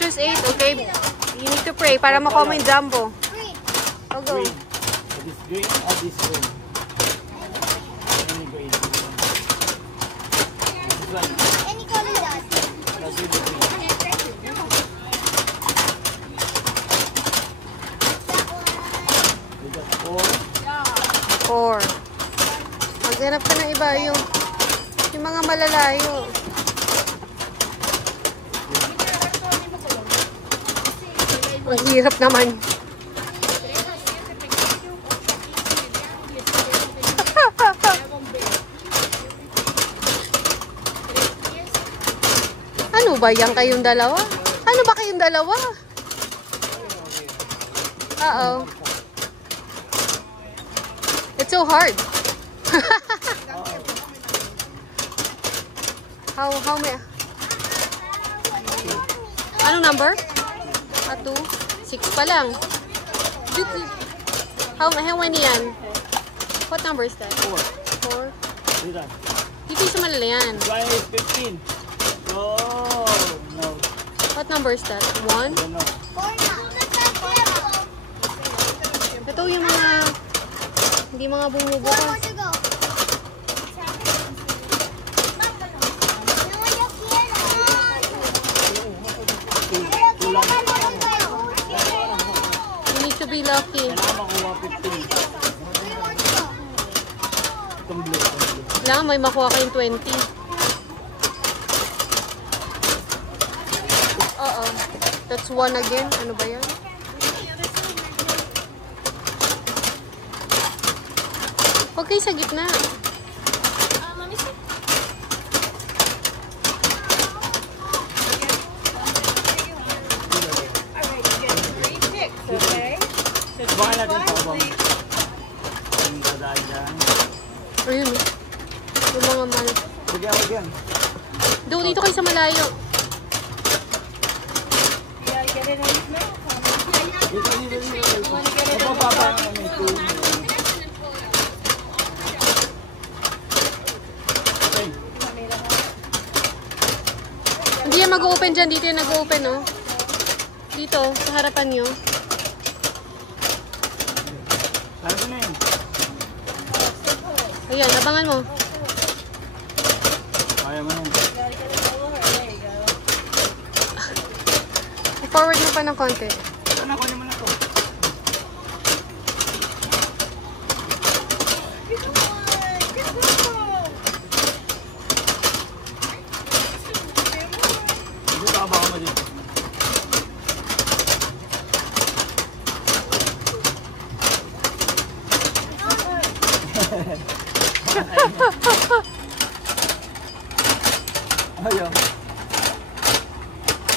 choose 8, okay? You need to pray para makuha mo yung jumbo. Oh, go. This green or this green? Any green. This one. Any color does. Let's do the green. We got 4. 4. Maghanap ka ng iba yung mga malalayo. Ang hirap naman. Ano ba yan kayong dalawa? Ano ba kayong dalawa? Uh-oh. It's so hard. How many? Anong number? 2? 6 pa lang. How many yan? What number is that? 4. Dito yung sa malala yan. Why is 15? Oh, no. What number is that? 1? I don't know. Ito yung mga hindi mga bumubukas. You need to be lucky. Kailangan makuha 15. Itong blue. Kailangan may makuha kayong 20. Oo. That's 1 again. Ano ba yan? Okay, sa gitna. Baka natin ito bang ang dadaan dyan. Ayun. Yung mga mal. Bigyan. Doon dito kayo sa malayo. Dito. Mapapapa namin ito. Hindi yan mag-open dyan. Dito yung nag-open, no? Dito, sa harapan nyo. Ano na yun? Ayan, abangan mo. Kaya mo na yun. I-forward mo pa ng konti. Ito na, kunin mo na ito. Dito ka ba ako mo dito? Ayaw.